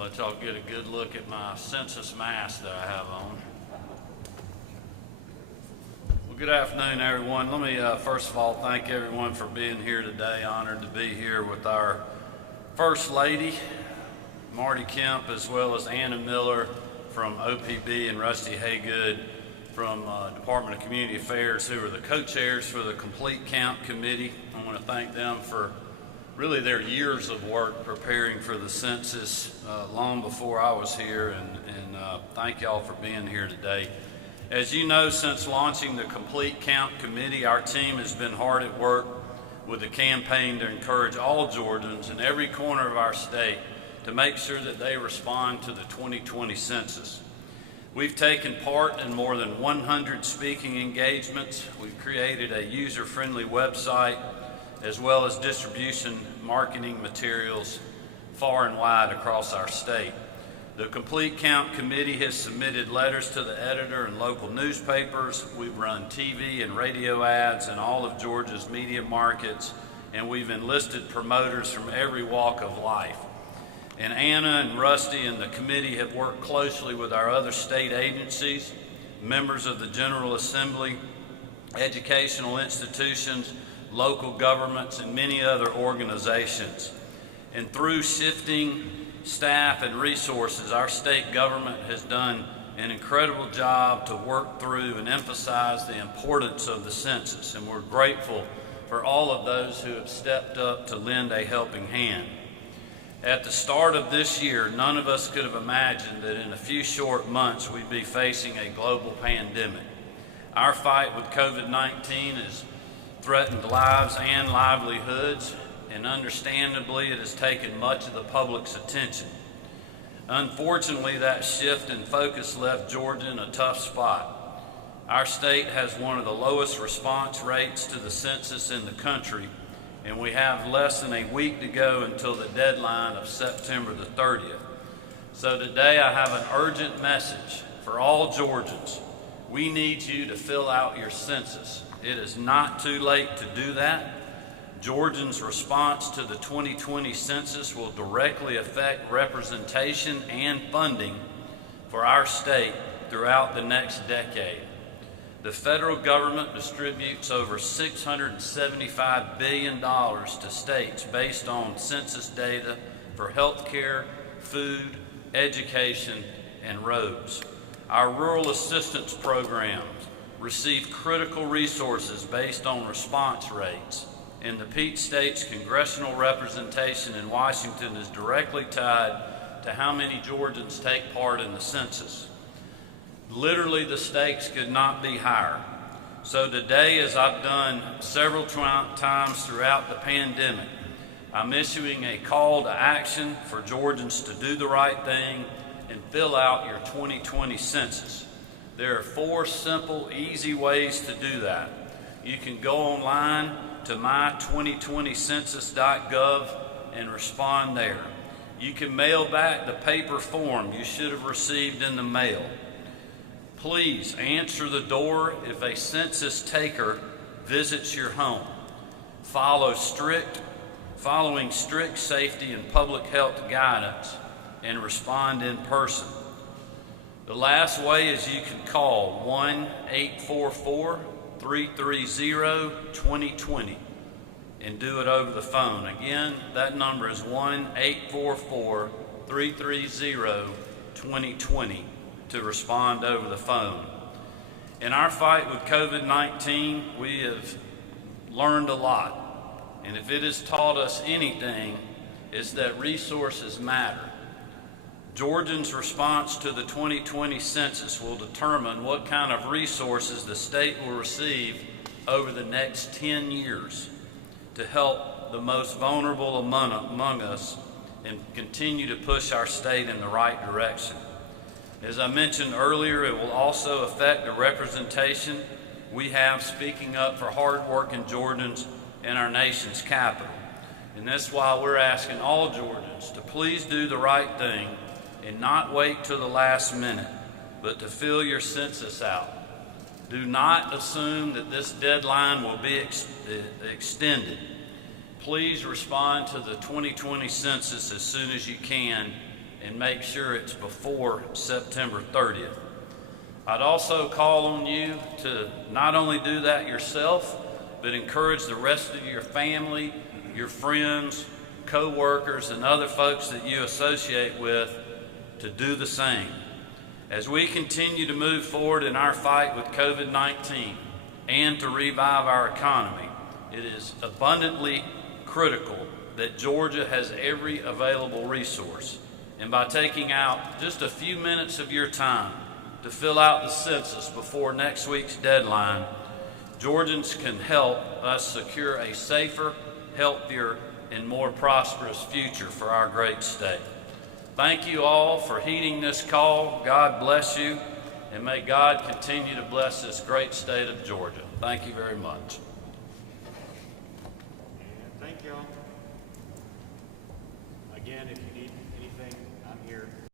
Let y'all get a good look at my census mask that I have on. Well, good afternoon, everyone. Let me first of all thank everyone for being here today. Honored to be here with our First Lady, Marty Kemp, as well as Anna Miller from OPB and Rusty Haygood from Department of Community Affairs, who are the co-chairs for the Complete Count Committee. I want to thank them for really their years of work preparing for the census long before I was here, and thank y'all for being here today. As you know, since launching the Complete Count Committee, our team has been hard at work with a campaign to encourage all Georgians in every corner of our state to make sure that they respond to the 2020 census. We've taken part in more than 100 speaking engagements. We've created a user-friendly website, as well as distribution marketing materials far and wide across our state. The Complete Count Committee has submitted letters to the editor and local newspapers. We've run TV and radio ads in all of Georgia's media markets, and we've enlisted promoters from every walk of life. And Anna and Rusty and the committee have worked closely with our other state agencies, members of the General Assembly, educational institutions, local governments, and many other organizations. And through shifting staff and resources, our state government has done an incredible job to work through and emphasize the importance of the census, and we're grateful for all of those who have stepped up to lend a helping hand. At the start of this year, none of us could have imagined that in a few short months we'd be facing a global pandemic. Our fight with COVID-19 has threatened lives and livelihoods, and understandably it has taken much of the public's attention. Unfortunately, that shift in focus left Georgia in a tough spot. Our state has one of the lowest response rates to the census in the country, and we have less than a week to go until the deadline of September the 30th. So today I have an urgent message for all Georgians. We need you to fill out your census. It is not too late to do that. Georgians' response to the 2020 census will directly affect representation and funding for our state throughout the next decade. The federal government distributes over $675 billion to states based on census data for health care, food, education, and roads. Our rural assistance programs receive critical resources based on response rates, and the Peach State's congressional representation in Washington is directly tied to how many Georgians take part in the census. Literally, the stakes could not be higher. So today, as I've done several times throughout the pandemic, I'm issuing a call to action for Georgians to do the right thing and fill out your 2020 census. There are 4 simple, easy ways to do that. You can go online to my2020census.gov and respond there. You can mail back the paper form you should have received in the mail. Please answer the door if a census taker visits your home. Following strict safety and public health guidance, and respond in person. The last way is you can call 1-844-330-2020 and do it over the phone. Again, that number is 1-844-330-2020 to respond over the phone. In our fight with COVID-19, we have learned a lot. And if it has taught us anything, it's that resources matter. Georgians' response to the 2020 census will determine what kind of resources the state will receive over the next 10 years to help the most vulnerable among us and continue to push our state in the right direction. As I mentioned earlier, it will also affect the representation we have speaking up for hard-working Georgians in our nation's capital. And that's why we're asking all Georgians to please do the right thing and not wait till the last minute, but to fill your census out. Do not assume that this deadline will be extended. Please respond to the 2020 census as soon as you can and make sure it's before September 30th. I'd also call on you to not only do that yourself, but encourage the rest of your family, your friends, co-workers, and other folks that you associate with to do the same. As we continue to move forward in our fight with COVID-19 and to revive our economy, it is abundantly critical that Georgia has every available resource. And by taking out just a few minutes of your time to fill out the census before next week's deadline, Georgians can help us secure a safer, healthier, and more prosperous future for our great state. Thank you all for heeding this call. God bless you, and may God continue to bless this great state of Georgia. Thank you very much.